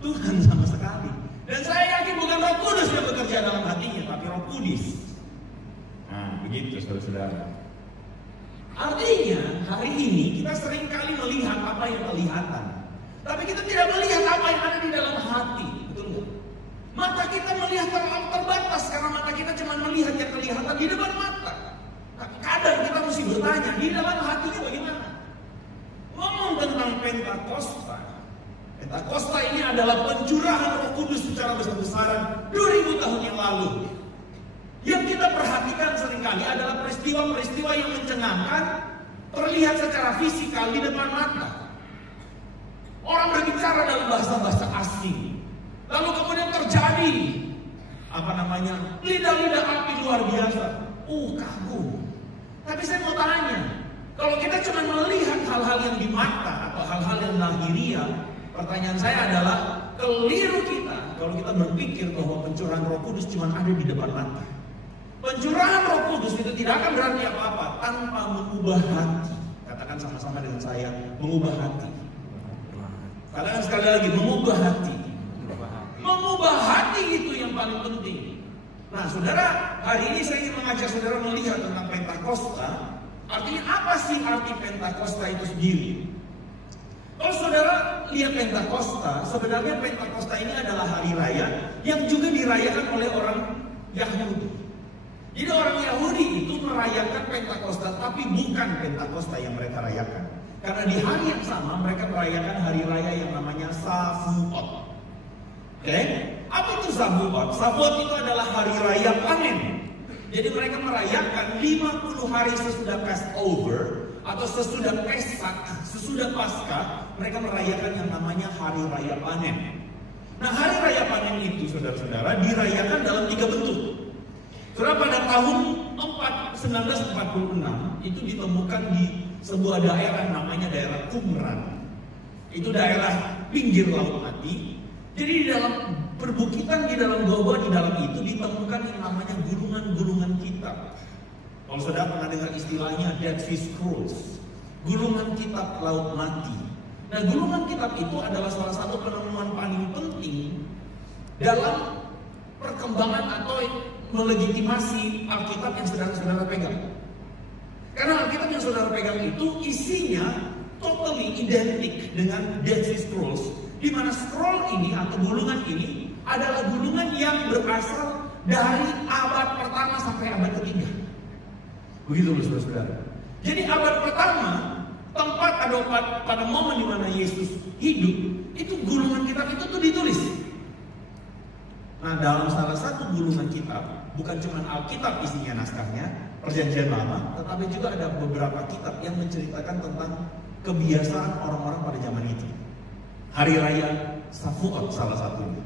Tuhan sama sekali. Dan saya yakin bukan Roh Kudus yang bekerja dalam hatinya, tapi Roh Kudus. Nah, begitu saudara-saudara. Artinya, hari ini kita sering kali melihat apa yang kelihatan, tapi kita tidak melihat apa yang ada di dalam hati. Betul nggak? Mata kita melihat terlalu terbatas, karena mata kita cuma melihat yang kelihatan di depan mata. Kadang kita mesti bertanya, di dalam hatinya bagaimana? Ngomong tentang Pentakosta. Pentakosta ini adalah pencurahan Roh Kudus secara besar-besaran 2000 tahun yang lalu. Yang kita perhatikan seringkali adalah peristiwa-peristiwa yang mencengangkan, terlihat secara fisikal di depan mata. Orang berbicara dalam bahasa-bahasa asing. Lalu kemudian terjadi lidah-lidah api luar biasa. Kagum. Tapi saya mau tanya, kalau kita cuma melihat hal-hal yang di mata atau hal-hal yang lahiriah, pertanyaan saya adalah keliru kita kalau kita berpikir bahwa pencurahan Roh Kudus cuma ada di depan mata. Pencurahan Roh Kudus itu tidak akan berarti apa-apa tanpa mengubah hati. Katakan sama-sama dengan saya, mengubah hati. Katakan sekali lagi, mengubah hati. Mengubah hati itu yang paling penting. Nah, saudara, hari ini saya ingin mengajak saudara melihat tentang Pentakosta. Artinya apa sih arti Pentakosta itu sendiri? Kalau saudara lihat Pentakosta, sebenarnya Pentakosta ini adalah hari raya yang juga dirayakan oleh orang Yahudi. Jadi orang Yahudi itu merayakan Pentakosta, tapi bukan Pentakosta yang mereka rayakan. Karena di hari yang sama mereka merayakan hari raya yang namanya Shavuot. Oke? Apa itu Shavuot? Shavuot itu adalah hari raya panen. Jadi mereka merayakan 50 hari sesudah Passover atau sesudah Pesak, sesudah Paskah, mereka merayakan yang namanya hari raya panen. Nah, hari raya panen itu, saudara-saudara, dirayakan dalam 3 bentuk. Saudara, pada tahun 1946 itu ditemukan di sebuah daerah namanya daerah Qumran. Itu daerah pinggir Laut Mati. Jadi di dalam perbukitan, di dalam goa di dalam itu ditemukan yang namanya gulungan-gulungan kitab. Kalau saudara pernah dengar istilahnya Dead Sea Scrolls, gulungan kitab Laut Mati. Nah, gulungan kitab itu adalah salah satu penemuan paling penting dalam perkembangan atau melegitimasi Alkitab yang saudara-saudara pegang. Karena Alkitab yang saudara pegang itu isinya totally identik dengan Dead Sea Scrolls, di mana scroll ini atau gulungan ini adalah gulungan yang berasal dari abad pertama sampai abad ketiga. Begitu loh saudara-saudara. Jadi abad pertama, tempat pada momen di mana Yesus hidup, itu gulungan kitab itu tuh ditulis. Nah, dalam salah satu gulungan kitab, bukan cuma Alkitab isinya naskahnya, Perjanjian Lama, tetapi juga ada beberapa kitab yang menceritakan tentang kebiasaan orang-orang pada zaman itu. Hari raya Shavuot salah satunya.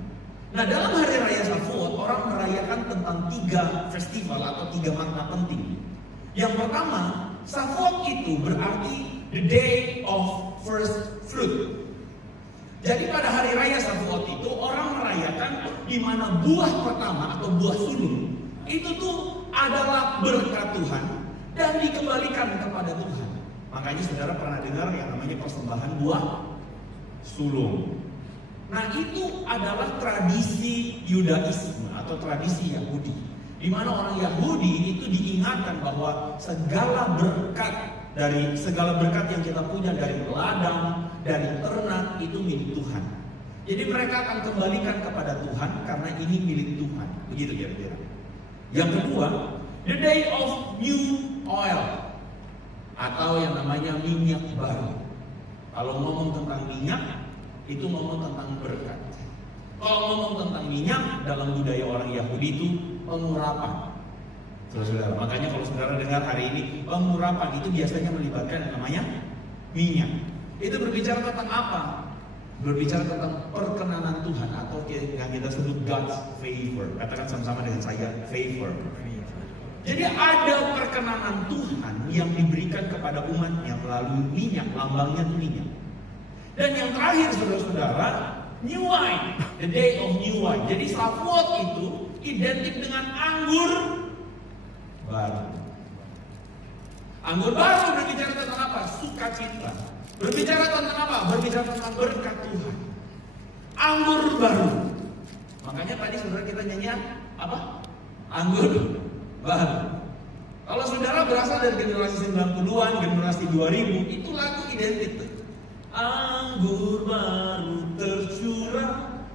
Nah, dalam hari raya Shavuot orang merayakan tentang 3 festival atau 3 makna penting. Yang pertama, Shavuot itu berarti the day of first fruit. Jadi pada hari raya Shavuot itu orang merayakan di mana buah pertama atau buah sulung itu tuh adalah berkat Tuhan dan dikembalikan kepada Tuhan. Makanya saudara pernah dengar yang namanya persembahan buah sulung. Nah, itu adalah tradisi Yudaisme atau tradisi Yahudi, di mana orang Yahudi itu diingatkan bahwa segala berkat yang kita punya dari ladang, dari ternak itu milik Tuhan. Jadi mereka akan kembalikan kepada Tuhan karena ini milik Tuhan. Begitu kira-kira. Yang kedua, the day of new oil atau yang namanya minyak baru. Kalau ngomong tentang minyak, itu ngomong tentang berkat. Kalau ngomong tentang minyak, dalam budaya orang Yahudi itu pengurapan. Saudara, makanya kalau saudara dengar hari ini, pengurapan itu biasanya melibatkan yang namanya minyak. Itu berbicara tentang apa? Berbicara tentang perkenanan Tuhan atau yang kita sebut God's favor. Katakan sama-sama dengan saya, favor. Jadi ada perkenanan Tuhan yang diberikan kepada umatnya melalui minyak, lambangnya itu minyak. Dan yang terakhir saudara-saudara, new wine, the day of new wine. Jadi Shavuot itu identik dengan anggur baru. Anggur baru berbicara tentang apa? Sukacita. Berbicara tentang apa? Berbicara tentang berkat Tuhan. anggur baru. Makanya tadi saudara kita nyanyian apa? Anggur baru. Kalau saudara berasal dari generasi 90-an, generasi 2000, itu lagu identik. Anggur baru tercurah,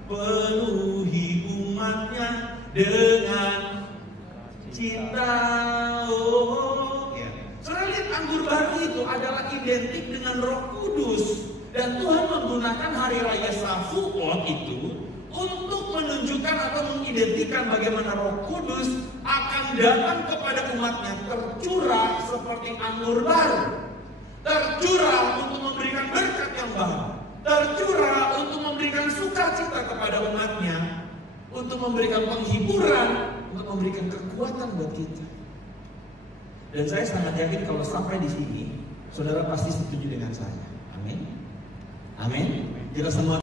penuhi umatnya dengan cinta. Saudara lihat, anggur baru itu adalah identik dengan Roh Kudus. Dan Tuhan menggunakan hari raya Shavuot itu untuk menunjukkan atau mengidentikan bagaimana Roh Kudus akan datang kepada umatnya tercurah seperti anggur baru, tercurah untuk memberikan berkat yang baru, tercurah untuk memberikan sukacita kepada umatnya, untuk memberikan penghiburan, untuk memberikan kekuatan buat kita. Dan saya sangat yakin kalau sampai di sini, saudara pasti setuju dengan saya. Amin. Amin. Kita semua